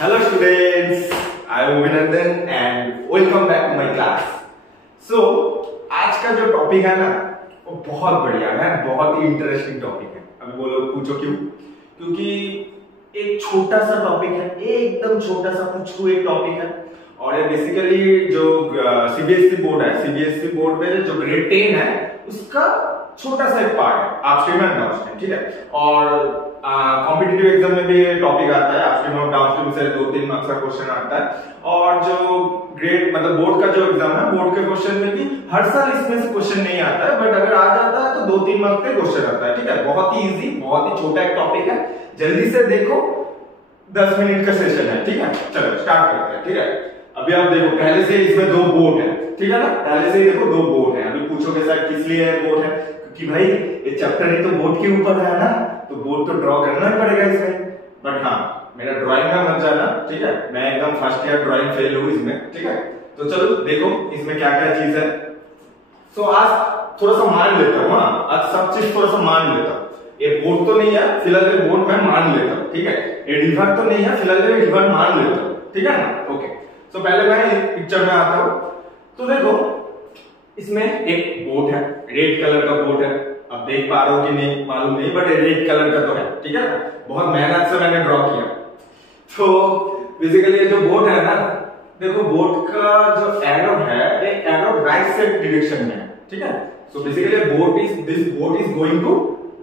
Hello students, I am Abhinandan and welcome back to my class. So आज का जो topic है ना वो बहुत बढ़िया है, बहुत ही इंटरेस्टिंग टॉपिक है। अभी बोलो पूछो क्यों? क्योंकि एक छोटा सा टॉपिक है, एकदम छोटा सा कुछ एक टॉपिक है और ये बेसिकली जो सीबीएसई बोर्ड है, सीबीएसई बोर्ड में जो ग्रेड 10 है उसका छोटा सा एक पार्ट है, अपस्ट्रीम एंड डाउनस्ट्रीम, ठीक है। और कॉम्पिटिटिव एग्जाम में भी टॉपिक आता है, अपस्ट्रीम और डाउनस्ट्रीम से 2-3 मार्क्स का क्वेश्चन आता है। और जो ग्रेड मतलब बोर्ड का जो एग्जाम है, बोर्ड के क्वेश्चन में भी हर साल इसमें से क्वेश्चन नहीं आता है, बट अगर आ जाता है तो 2-3 मार्क्स के क्वेश्चन आता है, ठीक है। बहुत ही इजी, बहुत ही छोटा एक टॉपिक है, जल्दी से देखो, 10 मिनट का सेशन है, ठीक है। चलो स्टार्ट करते हैं, ठीक है। अभी आप देखो पहले से इसमें 2 बोर्ड है, ठीक है ना, पहले से ही देखो 2 बोर्ड है। अभी पूछोगे सर किस लिए बोर्ड है, क्योंकि भाई ये चैप्टर ही तो बोर्ड के ऊपर है ना, तो बोर्ड तो ड्रॉ करना ही पड़ेगा इसमें। बट हाँ, मेरा ड्राइंग का मत जाना, ठीक है, मैं एकदम फर्स्ट ईयर ड्राइंग फेल हूँ इसमें, ठीक है। तो चलो देखो इसमें क्या क्या चीज है। तो आज थोड़ा सा मान लेता हूँ, आज सब चीज थोड़ा सा मान लेता हूँ। ये बोर्ड तो नहीं है फिलहाल, ये बोर्ड मैं मान लेता हूँ, ठीक है। ये रिवर तो नहीं है फिलहाल, ये रिवर मान लेता हूँ, ठीक है ना। ओके, तो पहले मैं पिक्चर में आता हूँ। तो देखो इसमें एक बोट है, रेड कलर का बोट है। अब देख पा रहे हो कि नहीं मालूम नहीं, बट रेड कलर का तो है, ठीक है। बहुत मेहनत से मैंने ड्रॉ किया। तो बेसिकली जो बोट है ना, देखो बोट का जो एरो है, ये एरो राइट साइड डायरेक्शन में है, ठीक है। So basically this boat is going to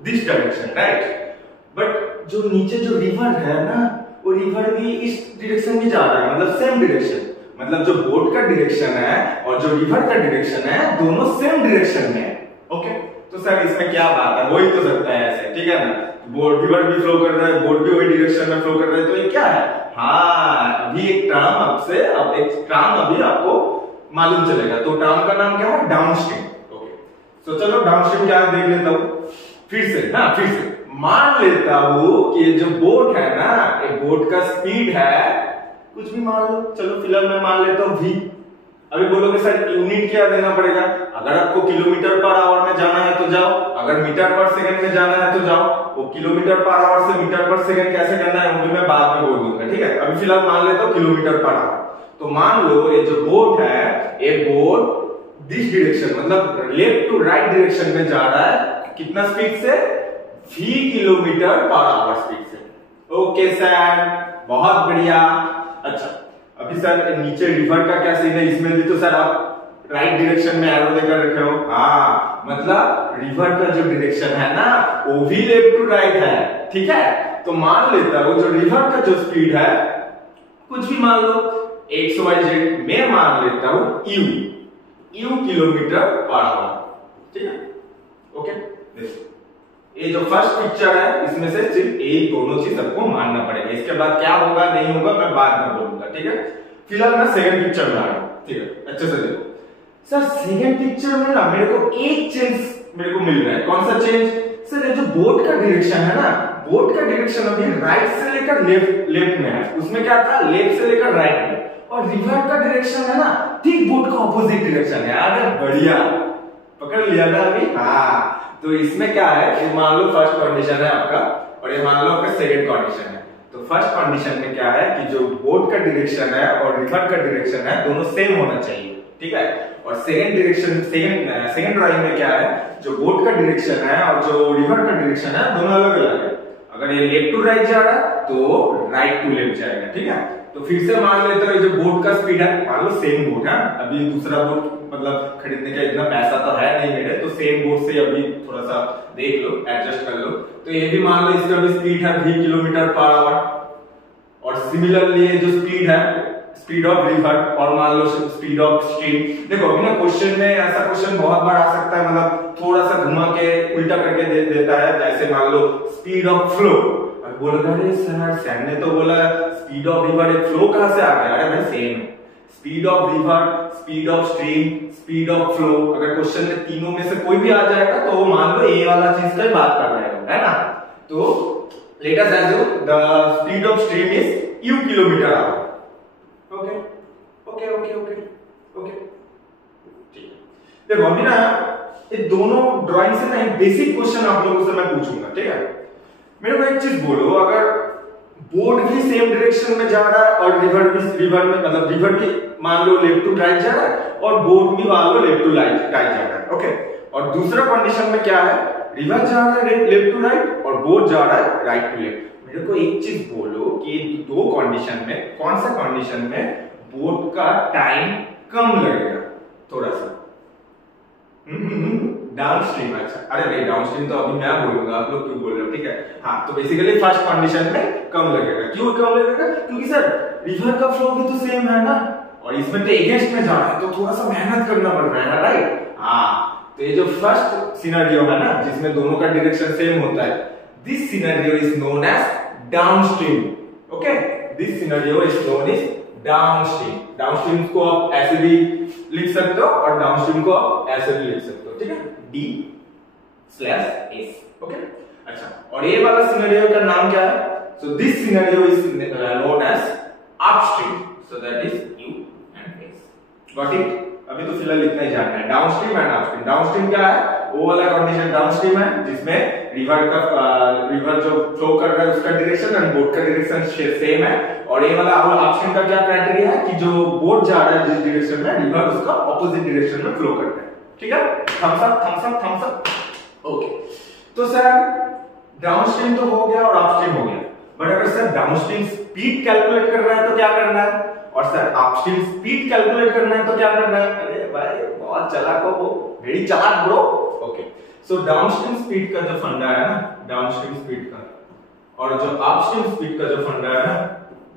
this direction, right. But जो नीचे जो रिवर है ना, वो रिवर भी इस डायरेक्शन में जा रहा है, मतलब सेम डायरेक्शन। मतलब जो बोट का डायरेक्शन है और जो रिवर का डायरेक्शन है, दोनों सेम डायरेक्शन में है। ओके, तो सर इसमें क्या बात है, वही तो सकता है ऐसे, ठीक है ना। बोट रिवर भी फ्लो कर रहा है, बोट भी वही डायरेक्शन में फ्लो कर रहा है, तो ये क्या है। हाँ, अभी एक टर्म आपसे, अब एक टर्म अभी आपको मालूम चलेगा। तो टर्म का नाम क्या है, डाउनस्ट्रीम। ओके, तो चलो डाउनस्ट्रीम क्या है देख लेता हूँ फिर से। हाँ, फिर से मान लेता हूँ कि जो बोट है ना, ये बोट का स्पीड है, कुछ भी मान लो, चलो फिलहाल मैं मान लेता हूँ v। अभी बोलोगे सर यूनिट क्या देना पड़ेगा। अगर आपको किलोमीटर पर आवर में जाना है तो जाओ, अगर मीटर पर सेकंड में जाना है तो जाओ। वो किलोमीटर पर आवर से मीटर पर सेकंड कैसे करना है वो भी मैं बाद में बोल दूंगा, ठीक है। अभी फिलहाल मान लेता हूँ किलोमीटर पर आवर। तो मान लो ये जो बोट है, ये बोट दिस डायरेक्शन मतलब लेफ्ट टू राइट डायरेक्शन में जा रहा है, कितना स्पीड से, v kilometre per our speed से। ओके सर, बहुत बढ़िया। अच्छा, अभी सर नीचे रिवर का क्या सीन है, इसमें भी तो सर आप राइट डायरेक्शन में एरो देकर रखे हो। हाँ, मतलब रिवर का जो डायरेक्शन है ना, वो भी लेफ्ट टू राइट है, ठीक है। तो मान लेता हूं जो रिवर का जो स्पीड है, कुछ भी मान लो, XYZ मैं मान लेता हूं u किलोमीटर पर आवर, ठीक है। ओके, देखो ये जो फर्स्ट पिक्चर है, इसमें से सिर्फ एक दोनों चीज सबको मानना पड़ेगा। इसके बाद क्या होगा नहीं होगा मैं बाद में बोलूंगा, ठीक है। फिलहाल मैं सेकंड पिक्चर में आ रहा हूं, ठीक है। अच्छे से देखो सर, सेकंड पिक्चर में ना मेरे को एक चेंज मेरे को मिल रहा है। कौन सा चेंज सर, ये जो बोट का डायरेक्शन है ना, बोट का डायरेक्शन अभी राइट से लेकर लेफ्ट में है। उसमें क्या था, लेफ्ट से लेकर राइट में। और रिवर का डायरेक्शन है ना, ठीक बोट का ऑपोजिट डायरेक्शन है। अरे बढ़िया, पकड़ लिया ना अभी। हाँ, तो इसमें क्या है कि मान लो फर्स्ट कंडीशन है आपका और ये मान लो आपका सेकंड कंडीशन है। तो फर्स्ट कंडीशन में क्या है कि जो बोट का डायरेक्शन है और रिवर का डायरेक्शन है, दोनों सेम होना चाहिए, ठीक है। और सेकंड डायरेक्शन, सेकंड ड्राइंग में क्या है, जो बोट का डायरेक्शन है और जो रिवर का डायरेक्शन है, दोनों अलग अलग है। अगर ये लेफ्ट टू राइट जा रहा है तो राइट टू लेफ्ट जाएगा, ठीक है। तो फिर से मान लेते हो जो बोट का स्पीड है, मान लो सेम बोट है, अभी दूसरा बोट मतलब खरीदने का इतना पैसा तो है नहीं मेरे, तो सेम बोट से अभी थोड़ा सा देख लो, एडजस्ट कर लो। तो ये भी मान लो इसका भी स्पीड है v किलोमीटर पर आवर। और सिमिलरली जो स्पीड है, स्पीड ऑफ रिवर, और मान लो स्पीड ऑफ स्ट्रीम। देखो अभी ना क्वेश्चन में ऐसा क्वेश्चन बहुत बार आ सकता है, मतलब थोड़ा सा घुमा के उल्टा करके दे देता है। जैसे मान लो स्पीड ऑफ फ्लो, बोलोगे अरे सर ने तो बोला स्पीड ऑफ रिवर, एक फ्लो कहां से आ गया। अरे भाई सेम है, speed of river, speed of stream, speed of flow. अगर क्वेश्चन में तीनों में से कोई भी आ जाएगा तो वो मान लो ए वाला चीज का बात कर रहे हो, है ना। तो let us assume the speed of stream is u kilometre our. Okay okay okay okay okay, ठीक है। देखो अभी ना ये दोनों ड्राइंग से ना एक बेसिक क्वेश्चन आप लोगों से मैं पूछूंगा, ठीक है। मेरे को एक चीज बोलो, अगर बोट भी सेम डायरेक्शन में जा रहा है और रिवर में मतलब रिवर भी मान लो लेफ्ट टू राइट जा रहा है और बोट भी मान लो लेफ्ट टू राइट जा रहा है। ओके, और दूसरा कंडीशन में क्या है, रिवर जा रहा है लेफ्ट टू राइट और बोट जा रहा है राइट टू लेफ्ट। मेरे को एक चीज बोलो कि दो कंडीशन में कौन सा कंडीशन में बोट का टाइम कम लगेगा थोड़ा सा? डाउनस्ट्रीम। अच्छा, अरे भाई डाउनस्ट्रीम तो अभी मैं बोलूंगा, आप लोग क्यों बोल रहे हो? ठीक है, हाँ, तो बेसिकली फर्स्ट कंडीशन में कम लगेगा। क्यों कम लगेगा? क्योंकि सर रिवर का फ्लो भी तो सेम है ना, और इसमें तो अगेंस्ट में जा रहा है तो थोड़ा सा मेहनत करना पड़ रहा है ना, राइट? हाँ, तो ये जो फर्स्ट सिनेरियो है ना जिसमें दोनों का डायरेक्शन सेम होता है, this scenario is known as downstream. Okay, this scenario is known as downstream. Downstream को आप ऐसे भी लिख सकते हो और डाउनस्ट्रीम को आप ऐसे भी लिख सकते हो, ठीक है, D/S। ओके, अच्छा, और ये वाला सिनेरियो का नाम क्या है? So this scenario is known as upstream, so that is U and S। Got it? अभी तो फिलहाल इतना ही जानना है, डाउनस्ट्रीम एंड अपस्ट्रीम। डाउनस्ट्रीम क्या है? वो वाला कंडीशन डाउनस्ट्रीम है जिसमें रिवर जो फ्लो कर रहा है उसका डायरेक्शन और बोट का डायरेक्शन सेम है, और ये वाला अपस्ट्रीम का क्या क्राइटेरिया है कि जो बोट जा रहा है जिस डायरेक्शन में, रिवर उसका ऑपोजिट डायरेक्शन में फ्लो कर रहा है। ठीक है, thumbs up thumbs up thumbs up. Okay, तो सर डाउनस्ट्रीम तो हो गया और अपस्ट्रीम हो गया, बट अगर सर डाउनस्ट्रीम स्पीड कैलकुलेट कर रहा है तो क्या करना है, और सर अपस्ट्रीम स्पीड कैलकुलेट करना है तो क्या करना है? अरे भाई बहुत चालाक हो, वो वेरी चालाक bro. Okay, so downstream speed का जो फंडा है ना, डाउनस्ट्रीम स्पीड का और जो अपस्ट्रीम स्पीड का जो फंडा है ना,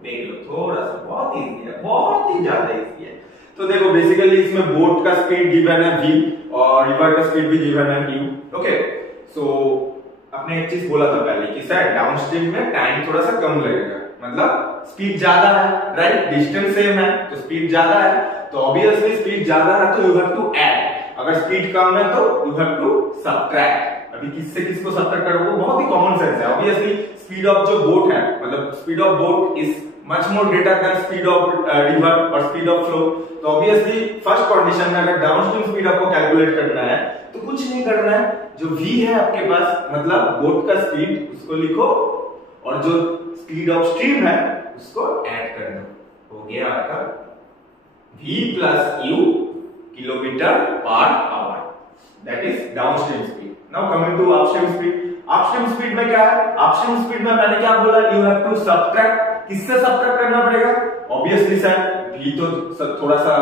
देख लो थोड़ा सा, बहुत इजी है, बहुत ही ज्यादा इजी है। तो देखो बेसिकली इसमें बोट का स्पीड गिवन है v और रिवर का स्पीड भी गिवन है u। ओके, सो आपने एक चीज बोला था पहले कि सर डाउनस्ट्रीम में टाइम थोड़ा सा कम लगेगा, मतलब स्पीड ज्यादा है, राइट? डिस्टेंस सेम है तो स्पीड ज्यादा है, तो ऑब्वियसली स्पीड ज्यादा है तो यू हैव टू ऐड। अगर स्पीड कम है तो यू हैव टू सबट्रैक्ट। अभी किससे किसको सबट्रैक्ट करोगे? बहुत ही कॉमन सेंस है। ऑब्वियसली स्पीड ऑफ जो बोट है, मतलब speed of boat is much more greater than speed of river और स्पीड ऑफ फ्लो। तो ऑब्वियसली फर्स्ट कंडीशन में अगर डाउनस्ट्रीम स्पीड आपको कैलकुलेट करना है तो कुछ नहीं करना है, जो v है आपके पास मतलब बोट का स्पीड उसको लिखो और जो स्पीड ऑफ स्ट्रीम है उसको ऐड कर दो, हो गया आपका v plus u kilometre per hour, that is downstream speed. Now coming to upstream speed. Upstream speed में क्या है? अपस्ट्रीम स्पीड में मैंने क्या बोला, यू हैव टू सबट्रैक्ट। किससे सबट्रैक्ट करना पड़ेगा? ऑब्वियसली सर v तो थोड़ा सा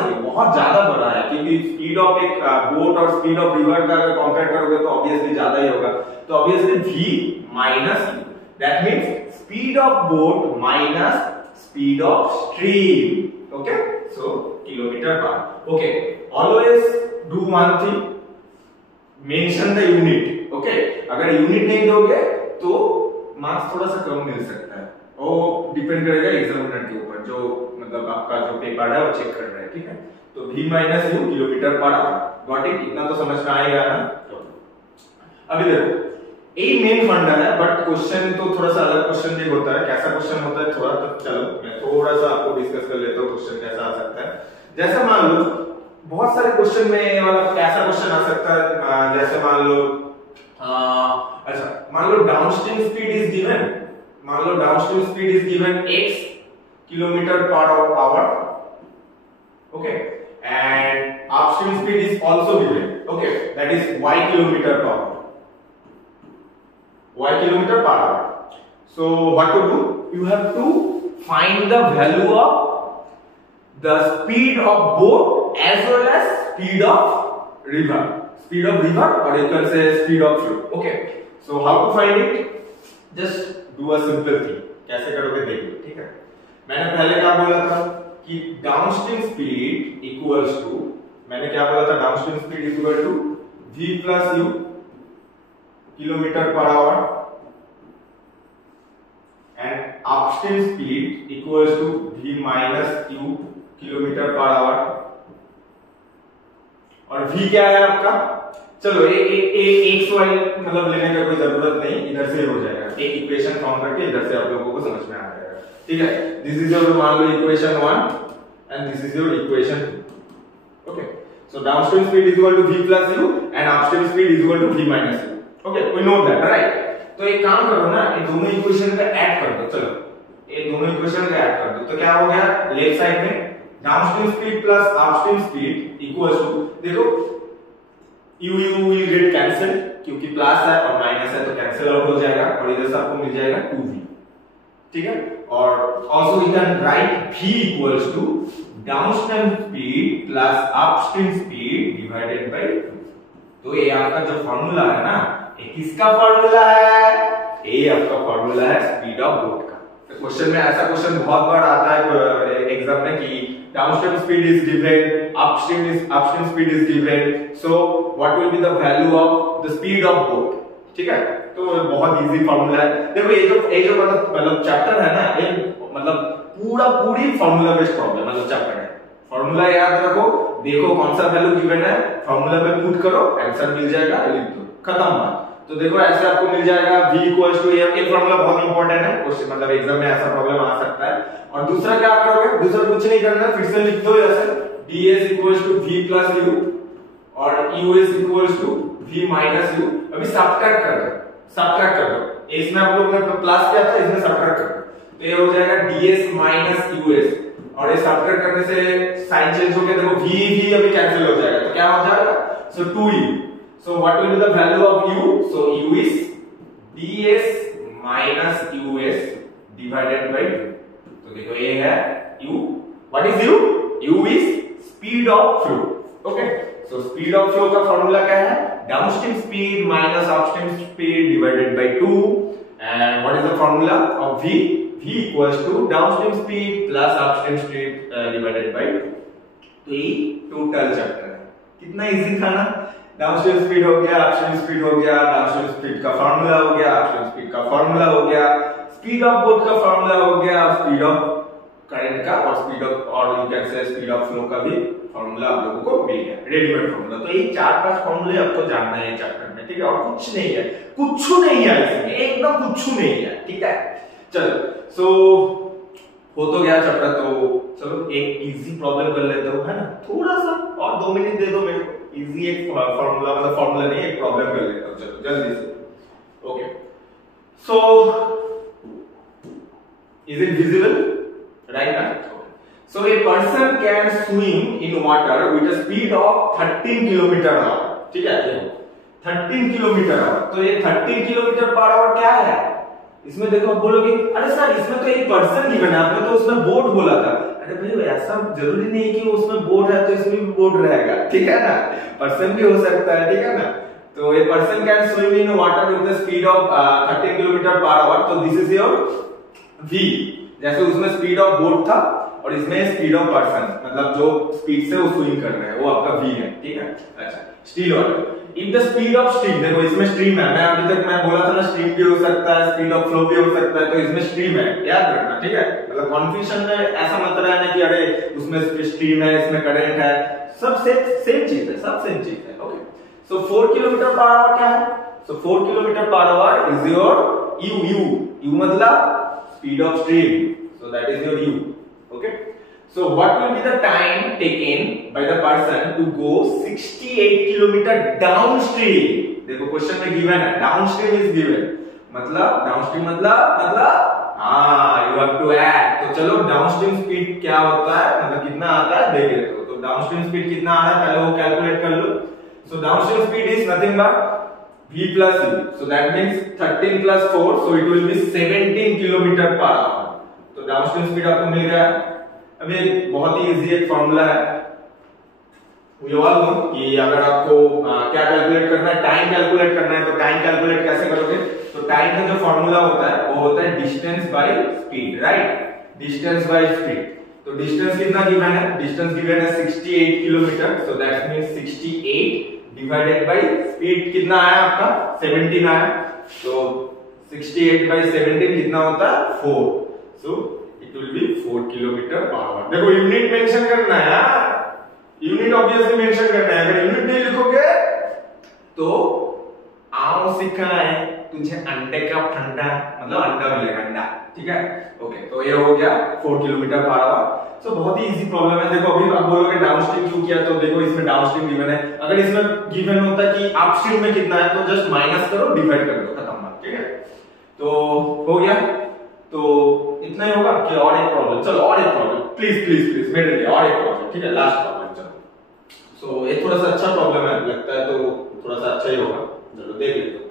नहीं, बहुत ज्यादा बड़ा है, क्योंकि स्पीड ऑफ एक बोट और स्पीड ऑफ रिवर का अगर कंपेयर करोगे तो ऑब्वियसली ज्यादा ही होगा। तो obviously v minus u, that means speed of boat minus speed of stream. Okay, so kilometre per. Okay, always do one thing, mention the unit. Okay, अगर unit नहीं दोगे तो मार्क्स थोड़ा सा कम मिल सकता है, वो डिपेंड करेगा एग्जामिनर के ऊपर, जो मतलब आपका जो पेपर है वो चेक कर रहा है। ठीक है, तो v minus u kilometre per our. Got it? इतना तो समझ में आएगा ना? अभी देखो यही मेन फंडा है, बट क्वेश्चन तो थोड़ा सा अलग क्वेश्चन भी होता है। कैसा क्वेश्चन होता है थोड़ा, तो चलो मैं थोड़ा सा आपको डिस्कस कर लेता हूँ क्वेश्चन कैसा आ सकता है। जैसे मान लो बहुत सारे क्वेश्चन में मतलब कैसा क्वेश्चन आ सकता है, जैसे मान लो अच्छा मान लो डाउनस्ट्रीम स्पीड इज गिवन, मान लो downstream speed is given x kilometre per hour, okay, and upstream speed is also given, okay, that is y kilometre per hour, y kilometer per hour. So what to do? You have to find the value of the speed of boat as well as speed of river. Speed of river or you can say speed of flow. Okay. So how to find it? Just do a simple thing. कैसे करोगे देखो, ठीक है? मैंने पहले क्या बोला था कि डाउनस्ट्रीम स्पीड इक्वल्स टू, मैंने क्या बोला था, downstream speed equal to v plus u kilometre per hour and upstream speed equals to v minus u kilometre per hour. और v क्या है आपका? चलो एक सवाल मतलब लेने का कोई जरूरत नहीं, इधर से हो जाएगा, एक इक्वेशन फॉर्म करके इधर से आप लोगों को समझ में आ जाएगा। ठीक है, दिस इज योर मान लो equation 1 and this is your equation 2। Okay, so downstream speed is equal to v plus u and upstream speed is equal to v minus u। Okay, we know that, right? तो एक काम करो ना, ये दोनों equation का add कर दो। चलो ये दोनों इक्वेशन का ऐड कर दो, तो क्या हो गया, लेफ्ट साइड में downstream speed plus upstream speed equals to, देखो u u will get cancel क्योंकि प्लस है और माइनस है तो कैंसिल आउट हो जाएगा और इधर से आपको मिल जाएगा 2v, ठीक है। और also we can write v equals to downstream speed plus upstream speed divided by 2। तो ये आपका जो फार्मूला है ना, ये किसका फार्मूला है, ये आपका फार्मूला है स्पीड ऑफ बोट का। तो क्वेश्चन में ऐसा क्वेश्चन बहुत बार आता है एग्जाम में कि downstream speed is given, upstream speed is given, so what will be the value of the speed of boat, ठीक है। तो बहुत इजी फार्मूला है। देखो ये जो मतलब चैप्टर है ना, ये मतलब पूरी फार्मूला बेस्ड प्रॉब्लम मतलब चैप्टर है। फार्मूला याद रखो, देखो कौन सा वैल्यू गिवन है, फार्मूला में पुट करो, आंसर मिल जाएगा, लिख दो, खत्म बात। तो देखो ऐसे आपको मिल जाएगा v इक्वल्स टू, ये फार्मूला बहुत इंपॉर्टेंट है, क्वेश्चन मतलब एग्जाम में ऐसा प्रॉब्लम आ सकता है। और दूसरा क्या करोगे, दूसरा कुछ नहीं करना, फिर से लिख दो ऐसे ds equals to v plus u और us equals to v minus u। अभी सब्ट्रैक्ट कर दो, इसमें आप लोग ने प्लस किया था, इसमें सब्ट्रैक्ट कर दो, तो ये हो जाएगा ds माइनस us और ये सब्ट्रैक्ट करने से साइन चेंज हो गया, देखो v अभी कैंसिल हो जाएगा, तो क्या हो जाएगा, सो 2u। So what will be the value of u? So u is ds minus us divided by 2. तो देखो ये है u. What is u? u is speed of flow. Okay. So speed of flow का formula क्या है? Downstream speed minus upstream speed divided by 2. And what is the formula of v? v equals to downstream speed plus upstream speed divided by 2. तो ये total chapter है। कितना easy था ना? Downstream speed हो गया, अपस्ट्रीम स्पीड हो गया, डाउनस्ट्रीम स्पीड का फार्मूला हो गया, अपस्ट्रीम स्पीड का फार्मूला हो गया, स्पीड ऑफ बोट का फार्मूला हो गया, स्पीड ऑफ करंट का और स्पीड ऑफ और you can say speed of flow का भी फार्मूला आप लोगों को मिल गया, रेडीमेड फार्मूला। तो ये 4-5 फार्मूले आपको जानना है चैप्टर में, ठीक है। और कुछ नहीं है इसमें, एकदम कुछ नहीं है, ठीक है। चलो सो हो तो गया चैप्टर, तो चलो एक इजी प्रॉब्लम कर लेते हो, है ना, थोड़ा सा और 2 मिनट दे दो मेरे को, इजी एक फार्मूला मतलब फार्मूला नहीं, एक प्रॉब्लम कर लेता हूं, चलो जल्दी से। Okay, so is it visible, right? So a person can swim in water with a speed of 13 km/h, ठीक है, देखो 13 km/h। तो ये 13 km/h क्या है, इसमें देखो आप बोलोगे अरे सर इसमें तो एक पर्सन गिवन है, आपने तो उसमें बोट बोला था। अरे भाई ऐसा जरूरी नहीं कि उसमें बोट है तो इसमें भी बोट रहेगा, ठीक है ना, पर्सन भी हो सकता है, ठीक है ना। तो ये person can swim in water with the speed of 13 km/h। तो दिस इज योर v, जैसे उसमें स्पीड ऑफ बोट था और इसमें स्पीड ऑफ पर्सन, मतलब जो स्पीड से वो स्विम कर रहे हैं वो आपका v है, ठीक है। अच्छा, still water if the speed of stream, देखो इसमें स्ट्रीम है, मैं अभी तक मैं बोला था ना स्ट्रीम भी हो सकता है, स्पीड ऑफ फ्लो भी हो सकता है, तो इसमें स्ट्रीम है, याद रखना, ठीक है। मतलब कंफ्यूजन में ऐसा मत रहना कि अरे उसमें स्ट्रीम है इसमें करंट है, सब सेम चीज है, सब सेम चीज है। ओके, सो 4 km/h क्या है, सो 4 km/h इज योर u मतलब speed of stream, so that is your u। Okay, so what will be the time taken by the person to go 68 km downstream? देखो question में given है, downstream is given, मतलब downstream मतलब हाँ you have to add. तो चलो downstream speed क्या होता है, मतलब कितना आता है देख लेते हो। तो डाउनस्ट्रीम स्पीड कितना आ रहा है पहले वो कैलकुलेट कर लो। So downstream speed is nothing but v plus u, so that means 13 plus 4, so it will be 17 km/h। तो डाउनस्ट्रीम स्पीड आपको मिल गया। अब ये बहुत ही इजी एक फॉर्मूला है, ये वाला नो कि अगर आपको क्या कैलकुलेट करना है, टाइम कैलकुलेट करना है, तो टाइम कैलकुलेट कैसे करोगे। तो टाइम का जो फॉर्मूला होता है वो होता है distance by speed, right, distance by speed. तो डिस्टेंस कितना गिवन है, डिस्टेंस गिवन है 68 kilometre, so that means 68 divided by speed कितना आया आपका 17 आया, तो 68 बाय 17 कितना होता है 4, सो it will be 4 km/h। देखो यूनिट मेंशन करना है यार, यूनिट ऑब्वियसली मेंशन करना है, अगर यूनिट नहीं लिखोगे तो आओ सिखाए तुझे अंडे का फंडा, मतलब अंडा मिलेगा, अंडा, ठीक है। ओके, तो ये हो गया 4 km/h। सो बहुत ही इजी प्रॉब्लम है। देखो अभी आप बोलोगे डाउनस्ट्रीम क्यों किया, तो देखो इसमें डाउनस्ट्रीम गिवन है, अगर इसमें गिवन होता कि अपस्ट्रीम में कितना है तो जस्ट माइनस करो, डिवाइड कर दो, खत्म बात, ठीक है। तो हो गया, तो इतना ही होगा कि और एक प्रॉब्लम, चलो और एक प्रॉब्लम, प्लीज प्लीज प्लीज मेरे लिए और एक प्रॉब्लम, ठीक है, लास्ट प्रॉब्लम। चलो सो ये थोड़ा सा अच्छा प्रॉब्लम है लगता है, तो थोड़ा सा अच्छा ही होगा, चलो देख लेते।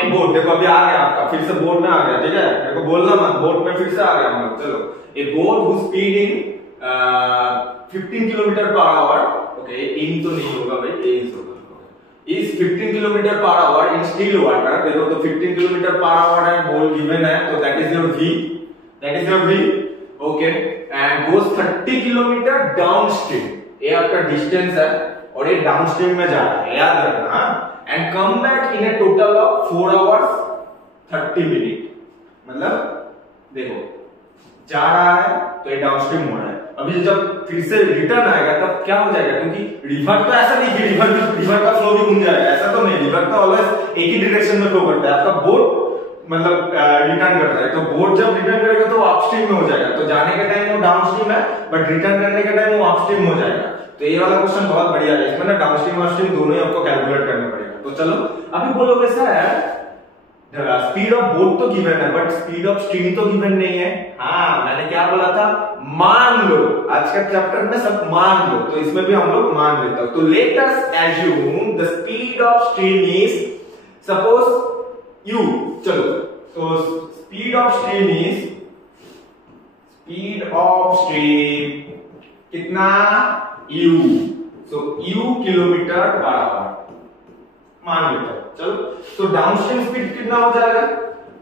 एक बोर्ड देखो अभी आ गया आपका, फिर से बोर्ड में आ गया, ठीक है, मेरे को बोलना मत, बोर्ड में फिर से आ गया हम लोग। चलो a boat whose speed in 15 kilometre per hour, okay in तो नहीं होगा भाई, ए इज होगा, is 15 kilometre per hour in still water, देखो तो 15 किलोमीटर पर आवर है, बोल गिवन है, तो that is your v, that is your v, okay, and goes 30 kilometre downstream, ये आपका डिस्टेंस है और ये डाउनस्ट्रीम में जा रहा है, याद रखना, and come back in A total of 4 hours 30 minute, मतलब देखो जा रहा है तो ये डाउनस्ट्रीम हो रहा है, अभी जब फिर से रिटर्न आएगा तब क्या हो जाएगा, क्योंकि रिवर तो ऐसा नहीं कि रिवर का फ्लो भी घूम जाएगा, ऐसा तो नहीं, रिवर तो ऑलवेज एक ही डायरेक्शन में फ्लो करता है, आपका बोट मतलब रिटर्न करता है, तो बोट जब रिटर्न करेगा तो अपस्ट्रीम में हो जाएगा, तो जाने के टाइम वो डाउनस्ट्रीम है बट रिटर्न करने के टाइम वो अपस्ट्रीम हो जाएगा। तो ये वाला क्वेश्चन बहुत बढ़िया है, इसमें ना डाउनस्ट्रीम और अपस्ट्रीम दोनों ही आपको कैलकुलेट करना पड़ेगा। तो चलो अभी बोलोगे सर स्पीड ऑफ बोट तो गिवन है बट स्पीड ऑफ स्ट्रीम तो गिवन नहीं है। हाँ मैंने क्या बोला था, मान लो, आज का चैप्टर में सब मान लो, तो इसमें भी हम लोग मान लेते हैं। तो let us assume the speed of stream is suppose you, चलो तो speed of stream is, speed of stream कितना, u, so u kilometre per our मान लेते हैं, चलो। तो डाउनस्ट्रीम स्पीड कितना हो जाएगा,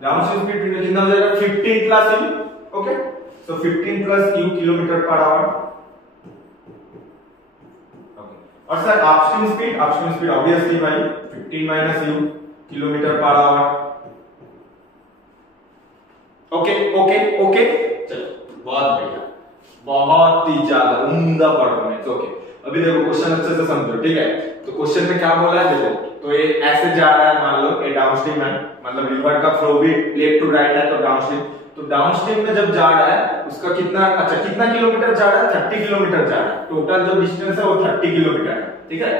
डाउनस्ट्रीम स्पीड कितना हो जाएगा 15 प्लस u, ओके, सो 15 plus u kilometre per hour, okay. और सर अपस्ट्रीम स्पीड ऑब्वियसली भाई 15 minus u kilometre per hour, okay okay okay, चलो बहुत बढ़िया, बहुत ही ज्यादा उम्दा परफॉर्मेंस, ओके। अभी देखो क्वेश्चन अच्छे से समझो, ठीक है, तो क्वेश्चन में क्या बोला है देखो, तो ये ऐसे जा रहा है, मान लो ये डाउनस्ट्रीम है, मतलब रिवर का फ्लो भी लेफ्ट टू राइट है, तो डाउनस्ट्रीम, तो डाउनस्ट्रीम में जब जा रहा है उसका कितना, अच्छा कितना किलोमीटर जा रहा है, 30 किलोमीटर जा रहा है, टोटल जो डिस्टेंस है वो 30 किलोमीटर है, ठीक है,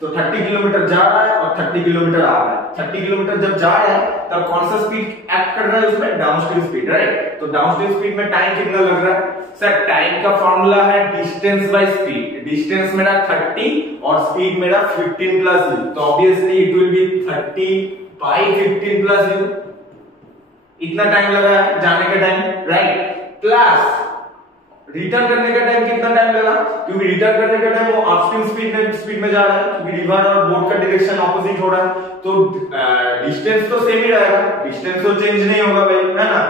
तो 30 किलोमीटर जा रहा है और 30 किलोमीटर आ रहा है। 30 किलोमीटर जब जा रहा है तब कौन सा स्पीड एक्ट कर रहा है उसमें, डाउनस्ट्रीम स्पीड, राइट। तो डाउनस्ट्रीम स्पीड में टाइम कितना लग रहा है सर, टाइम का फॉर्मूला है डिस्टेंस बाय स्पीड, डिस्टेंस मेरा 30 और स्पीड मेरा 15 प्लस u, तो obviously it will be 30 by 15 plus u, इतना टाइम लगा है जाने के टाइम, राइट, प्लस रिटर्न करने का टाइम कितना टाइम लगा, क्योंकि रिटर्न करने का टाइम वो अपस्ट्रीम स्पीड में जा रहा है, क्योंकि रिवर और बोट का डायरेक्शन ऑपोजिट हो रहा है, तो डिस्टेंस तो सेम ही रहेगा, डिस्टेंस तो चेंज नहीं होगा भाई, है ना,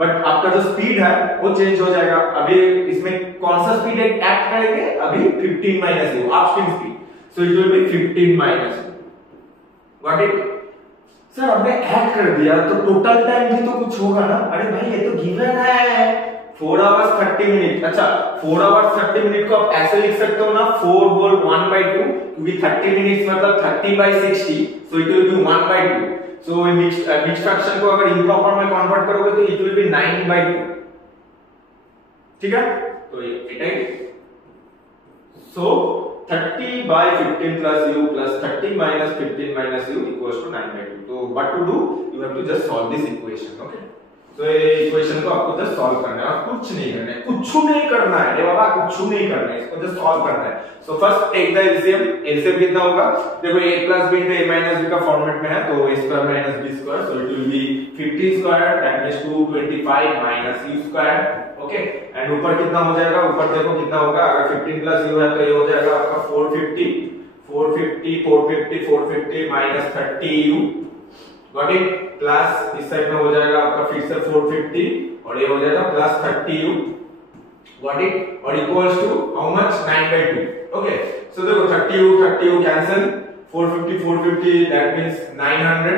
बट आपका जो स्पीड है वो चेंज हो जाएगा। अभी इसमें कौन सा स्पीड एक्ट करेंगे, अभी 15 minus u upstream speed, so it will B 15 minus, what it sir हमने ऐड कर दिया तो टोटल टाइम भी तो कुछ होगा ना, अरे भाई ये तो गिवन है 4 आवर्स 30 मिनट, अच्छा 4 आवर्स 30 मिनट को आप ऐसे लिख सकते हो ना 4 होल 1/2, क्योंकि 30 मिनट्स मतलब 30/60, सो it will B 1/2, so mixed fraction को अगर इम्प्रॉपर में कन्वर्ट करोगे तो इट विल बी 9/2, ठीक है, तो ये सो 30/15 plus u plus 30 minus 15 minus u equals to 9/2, so what to do, you have to just solve this equation, okay। तो ये इक्वेशन को आपको जस्ट सॉल्व करना है, कुछ नहीं करना है, कुछ नहीं करना है रे बाबा, कुछ नहीं करना है, इसको जस्ट सॉल्व करना है। So first take the LCM, LCM कितना होगा, देखो a plus b into a minus b का फॉर्मेट में है, तो a square minus b square, so it will be 50 square that means 225 minus u square, okay, and ऊपर कितना हो जाएगा, ऊपर देखो कितना होगा, अगर 15 plus u है तो ये हो जाएगा आपका 450 minus 30u, got it, plus इस साइड में हो जाएगा आपका फिर से 450 और ये हो जाएगा प्लस 30u, गॉट इट, और equals to how much, 9/2, okay. So देखो 30u कैंसिल, 450 दैट मींस 900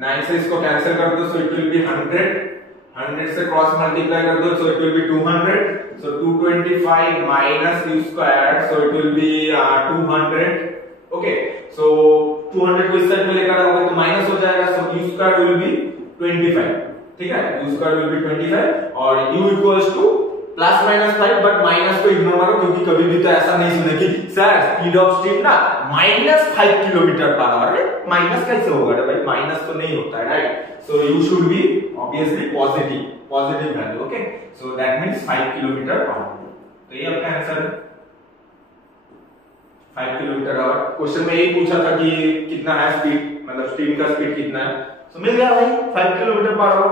9 से इसको कैंसिल कर दो, सो इट विल बी 100 से क्रॉस मल्टीप्लाई कर दो, so it will be 200, so 225 minus u square, so it will be 200, okay. So 200 को इस साइड में लेकर आओगे तो माइनस हो जाएगा, सो u स्क्वायर विल बी 25, ठीक है, u स्क्वायर विल बी 25 और u equals to +-5 but minus को इग्नोर करो, क्योंकि कभी भी तो ऐसा नहीं सुने कि सर स्पीड ऑफ स्ट्रीम ना -5 किलोमीटर पर आवर है। माइनस कैसे होगा भाई, माइनस तो नहीं होता है, right? So you should be obviously positive value, okay? So that means 5 kilometre per our. तो ये आपका आंसर है 5 किलोमीटर आवर। क्वेश्चन में यही पूछा था कि कितना है स्पीड, मतलब स्ट्रीम का स्पीड कितना है। सो मिल गया भाई 5 किलोमीटर पर आवर।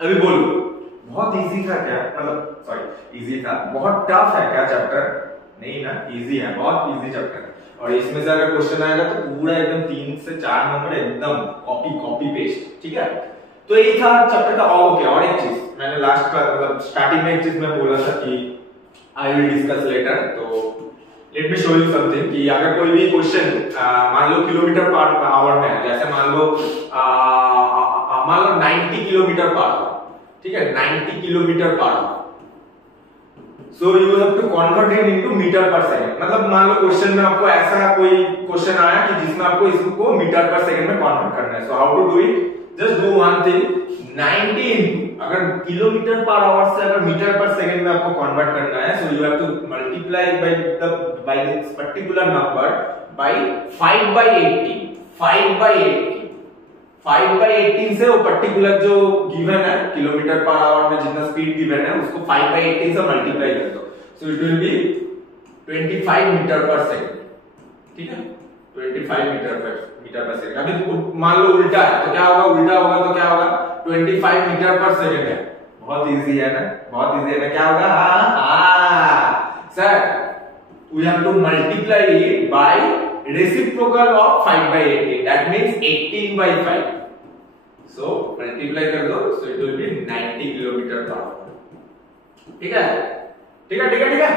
अभी बोलो बहुत इजी था क्या, मतलब सॉरी इजी था, बहुत टफ है क्या चैप्टर? नहीं ना, इजी है, बहुत इजी चैप्टर है। और इसमें से अगर क्वेश्चन आएगा तो पूरा एकदम 3 से 4 नंबर एकदम कॉपी पेस्ट, ठीक है? तो यही था चैप्टर का। ओके, और एक चीज मैंने लास्ट क्लास मतलब स्टार्टिंग में एक चीज मैं बोला था कि आई विल डिस्कस लेटर। तो let me show you something कि अगर कोई भी क्वेश्चन मान लो किलोमीटर पर आवर में है, जैसे मान लो 90 किलोमीटर पर आवर, ठीक है? 90 kilometre per hour. So you have to convert it into metre per second. मतलब मान लो क्वेश्चन में आपको ऐसा कोई क्वेश्चन आया कि जिसमें आपको इसको मीटर पर सेकंड में कन्वर्ट करना है। So how to do it? Just do one thing, 90 into, अगर किलोमीटर पर आवर से अगर मीटर पर सेकंड में आपको कन्वर्ट करना है, सो you have to multiply by this particular number by 5/18। 5/18 से वो पर्टिकुलर जो गिवन है किलोमीटर पर आवर में जितना स्पीड गिवन है उसको 5/18 से मल्टीप्लाई कर दो। So it will be 25 metre per second, ठीक है? 25 मीटर पर सेकंड। अभी मान लो उल्टा है तो क्या होगा? उल्टा होगा तो क्या होगा? 25 मीटर पर सेकंड है। बहुत इजी है ना, बहुत इजी है ना? क्या होगा? Sir we have to multiply it by reciprocal of 5/18, that means 18/5. so multiply कर दो, so it will be 90 kilometre per our. ठीक है, ठीक है, ठीक है, ठीक है।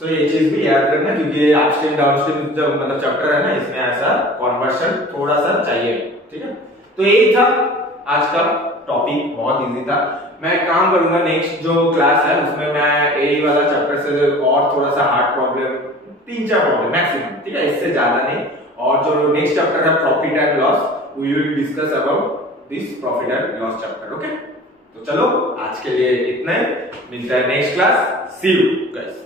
सो ये चीज भी याद रखना, क्योंकि अपस्ट्रीम डाउनस्ट्रीम जो मतलब चैप्टर है ना, इसमें ऐसा कन्वर्शन थोड़ा सा चाहिए, ठीक है? तो यही था आज का टॉपिक, बहुत इजी था। मैं काम करूंगा नेक्स्ट जो क्लास है उसमें मैं यही वाला चैप्टर से और थोड़ा सा हार्ड प्रॉब्लम, 3-4 प्रॉब्लम मैक्सिमम, ठीक है? इससे ज्यादा नहीं। और जो नेक्स्ट चैप्टर है profit and loss, we will discuss about this profit and loss chapter, okay? तो चलो आज के लिए इतना ही, मिलता है next class. See you guys.